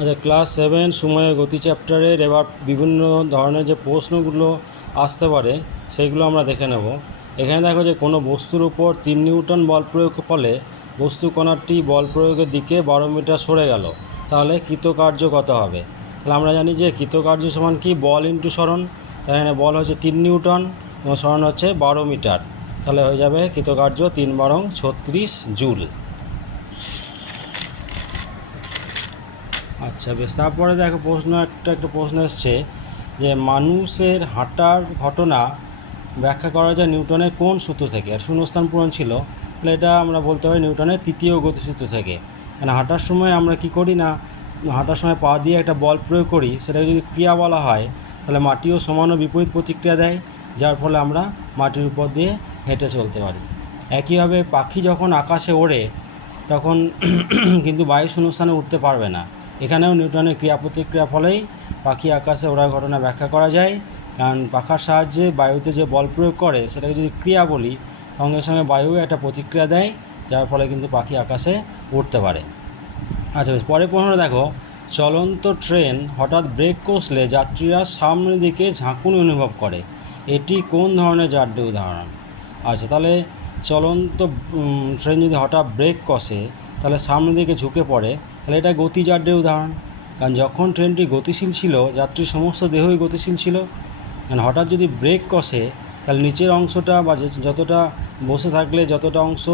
আচ্ছা class seven সময়ের গতি চ্যাপ্টারের এবার বিভিন্ন ধরনের যে প্রশ্নগুলো আসতে পারে সেইগুলো আমরা দেখে নেব। এখানে দেখো যে কোনো বস্তুর উপর তিন নিউটন বল প্রয়োগ ফলে বস্তু কণাটি বল প্রয়োগের দিকে বারো মিটার সরে গেল। তাহলে কৃতকার্য কত হবে? তাহলে আমরা জানি যে কৃতকার্য সমান কি? বল ইন্টু সরণ। তাহলে বল হচ্ছে তিন নিউটন এবং সরণ হচ্ছে বারো মিটার। তাহলে হয়ে যাবে কৃতকার্য তিন বারং ছত্রিশ জুল। আচ্ছা বেশ। তারপরে দেখো প্রশ্ন একটা একটা প্রশ্ন এসছে যে, মানুষের হাঁটার ঘটনা ব্যাখ্যা করা যায় নিউটনের কোন সূত্র থেকে? আর শূন্যস্থান পূরণ ছিল। তাহলে এটা আমরা বলতে পারি নিউটনের তৃতীয় গতিসূত্র থেকে। মানে হাঁটার সময় আমরা কি করি না? হাঁটার সময় পা দিয়ে একটা বল প্রয়োগ করি, সেটাকে যদি ক্রিয়া বলা হয়, তাহলে মাটিও সমান ও বিপরীত প্রতিক্রিয়া দেয়, যার ফলে আমরা মাটির উপর দিয়ে হেঁটে চলতে পারি। একইভাবে পাখি যখন আকাশে ওড়ে, তখন কিন্তু বায়ু শূন্যস্থানে উঠতে পারবে না। এখানেও নিউটনের ক্রিয়া প্রতিক্রিয়া ফলেই পাখি আকাশে ওড়ার ঘটনা ব্যাখ্যা করা যায়। কারণ পাখার সাহায্যে বায়ুতে যে বল প্রয়োগ করে, সেটাকে যদি ক্রিয়া বলি, সঙ্গে সঙ্গে বায়ু একটা প্রতিক্রিয়া দেয়, যার ফলে কিন্তু পাখি আকাশে উঠতে পারে। আচ্ছা বেশ, পরের প্রশ্ন দেখো। চলন্ত ট্রেন হঠাৎ ব্রেক কষলে যাত্রীরা সামনের দিকে ঝাঁকুনি অনুভব করে। এটি কোন ধরনের জাড্ডে উদাহরণ? আচ্ছা তাহলে চলন্ত ট্রেন যদি হঠাৎ ব্রেক কষে তাহলে সামনের দিকে ঝুঁকে পড়ে, তাহলে এটা গতি জাড্ডের উদাহরণ। কারণ যখন ট্রেনটি গতিশীল ছিল, যাত্রীর সমস্ত দেহই গতিশীল ছিল, কারণ হঠাৎ যদি ব্রেক কষে, তাহলে নিচের অংশটা বা যতটা বসে থাকলে যতটা অংশ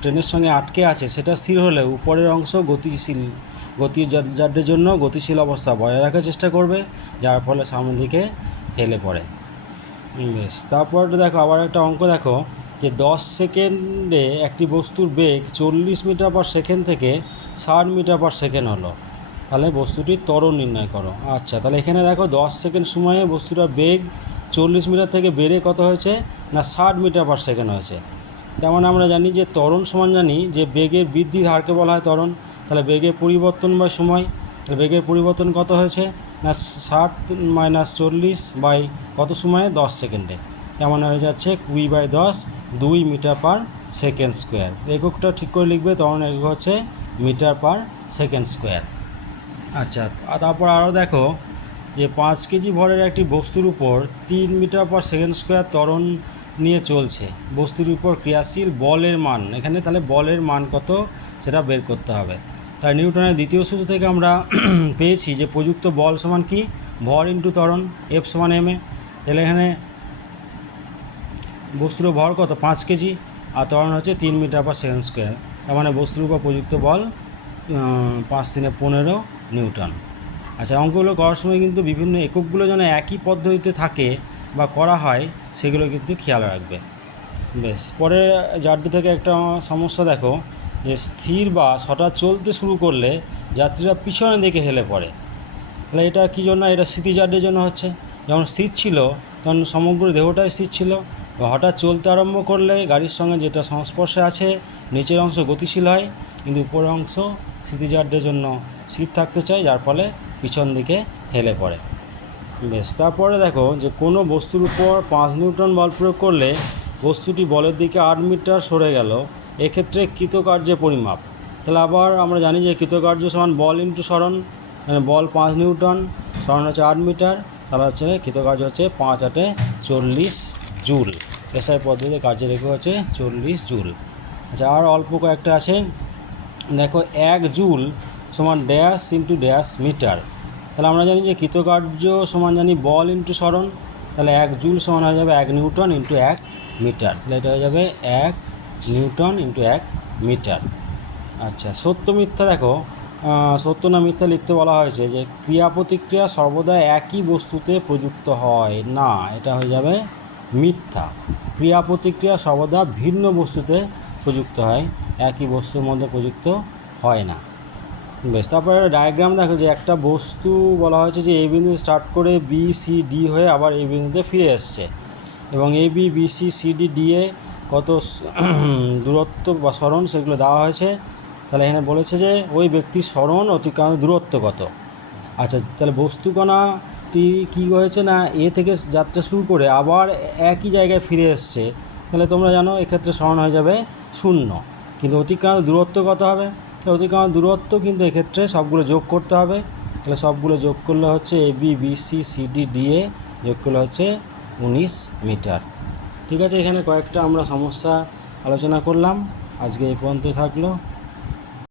ট্রেনের সঙ্গে আটকে আছে, সেটা স্থির হলে উপরের অংশ গতিশীল গতি জাড্ডের জন্য গতিশীল অবস্থা বজায় রাখার চেষ্টা করবে, যার ফলে সামনের দিকে হেলে পড়ে। বেশ। তারপর দেখো, আবার একটা অঙ্ক দেখো। যে দশ সেকেন্ডে একটি বস্তুর বেগ চল্লিশ মিটার পার সেকেন্ড থেকে ষাট মিটার পার সেকেন্ড হলো। তাহলে বস্তুটির ত্বরণ নির্ণয় করো। আচ্ছা তাহলে এখানে দেখো দশ সেকেন্ড সময়ে বস্তুটার বেগ চল্লিশ মিটার থেকে বেড়ে কত হয়েছে না ষাট মিটার পার সেকেন্ড হয়েছে। তেমন আমরা জানি যে ত্বরণ সমান জানি যে বেগের বৃদ্ধির হারকে বলা হয় ত্বরণ। তাহলে বেগের পরিবর্তন বা সময় বেগের পরিবর্তন কত হয়েছে না ষাট মাইনাস চল্লিশ বাই কত সময়ে? দশ সেকেন্ডে। তেমন হয়ে যাচ্ছে? কুড়ি বাই দশ, দুই মিটার পার সেকেন্ড স্কোয়ার। এককটা ঠিক করে লিখবে, তখন একক হচ্ছে মিটার পার সেকেন্ড স্কোয়ার। আচ্ছা আর তারপর আরও দেখো যে পাঁচ কেজি ভরের একটি বস্তুর উপর তিন মিটার পার সেকেন্ড স্কোয়ার ত্বরণ নিয়ে চলছে। বস্তুর উপর ক্রিয়াশীল বলের মান। এখানে তাহলে বলের মান কত? সেটা বের করতে হবে। তাই নিউটনের দ্বিতীয় সূত্র থেকে আমরা পেয়েছি যে প্রযুক্ত বল সমান কি? ভর ইন্টু ত্বরণ, এফ সমান এম এ। তাহলে এখানে বস্তুর ভর কত? পাঁচ কেজি। আর ত্বরণ হচ্ছে তিন মিটার পার সেকেন্ড স্কোয়ার তার মানে বস্তুর উপর প্রযুক্ত বল পাঁচ তিনে পনেরো নিউটন। আচ্ছা অঙ্কগুলো করার সময় কিন্তু বিভিন্ন এককগুলো যেন একই পদ্ধতিতে থাকে বা করা হয়, সেগুলো কিন্তু খেয়াল রাখবে। বেশ পরে জাড্ডু থেকে একটা সমস্যা দেখো, যে স্থির বা হঠাৎ চলতে শুরু করলে যাত্রীরা পিছনের দিকে হেলে পড়ে। তাহলে এটা কী জন্য? এটা স্মৃতিজাড্যের জন্য হচ্ছে। যখন স্থির ছিল, তখন সমগ্র দেহটাই স্থির ছিল। হঠাৎ চলতে আরম্ভ করলে গাড়ির সঙ্গে যেটা সংস্পর্শে আছে, নিচের অংশ গতিশীল হয়, কিন্তু উপরের অংশ স্মৃতিজাড্যের জন্য স্থির থাকতে চায়, যার ফলে পিছন দিকে হেলে পড়ে। বেশ, তারপরে দেখো যে কোনো বস্তুর উপর পাঁচ নিউটন বল প্রয়োগ করলে বস্তুটি বলের দিকে আট মিটার সরে গেল। এক্ষেত্রে কৃতকার্যের পরিমাপ। তাহলে আবার আমরা জানি যে কৃতকার্য সমান বল ইন্টু সরণ মানে বল পাঁচ নিউটন, সরণ হচ্ছে আট মিটার, তাহলে হচ্ছে কৃতকার্য হচ্ছে পাঁচ আটে চল্লিশ জুল। এসআই পদ্ধতিতে কার্যের রেখে হচ্ছে চল্লিশ জুল। আচ্ছা আর অল্প কয়েকটা আছে। দেখো, এক জুল সমান ড্যাশ ইন্টু ড্যাশ মিটার। তাহলে আমরা জানি যে কৃতকার্য সমান জানি বল ইন্টু সরণ। তাহলে এক জুল সমান হয়ে যাবে এক নিউটন ইন্টু এক মিটার। তাহলে এটা হয়ে যাবে এক নিউটন ইন্টু এক মিটার। আচ্ছা সত্য মিথ্যা দেখো সত্য না মিথ্যা লিখতে বলা হয়েছে যে ক্রিয়া প্রতিক্রিয়া সর্বদা একই বস্তুতে প্রযুক্ত হয়। না, এটা হয়ে যাবে মিথ্যা। ক্রিয়া প্রতিক্রিয়া সর্বদা ভিন্ন বস্তুতে প্রযুক্ত হয়, একই বস্তুর মধ্যে প্রযুক্ত হয় না। বেশ, তারপরে ডায়াগ্রাম দেখো যে একটা বস্তু বলা হয়েছে যে এ বিন্দু স্টার্ট করে বি সি ডি হয়ে আবার এই বিন্দুতে ফিরে এসছে। এবং A B B C C D D A কত দূরত্ব বা স্মরণ সেগুলো দেওয়া হয়েছে। তাহলে এখানে বলেছে যে ওই ব্যক্তির স্মরণ অতিক্রান্ত দূরত্ব কত। আচ্ছা তাহলে বস্তুকণাটি কী হয়েছে না, এ থেকে যাত্রা শুরু করে আবার একই জায়গায় ফিরে এসছে, তাহলে তোমরা জানো এক্ষেত্রে স্মরণ হয়ে যাবে শূন্য। কিন্তু অতিক্রান্ত দূরত্ব কত হবে? তাহলে অতিক্রান্ত দূরত্ব কিন্তু এক্ষেত্রে সবগুলো যোগ করতে হবে। তাহলে সবগুলো যোগ করলে হচ্ছে A B B C C D D A যোগ করলে হচ্ছে উনিশ মিটার। ঠিক আছে, এখানে কয়েকটা আমরা সমস্যা আলোচনা করলাম। আজকে এই পর্যন্ত থাকল।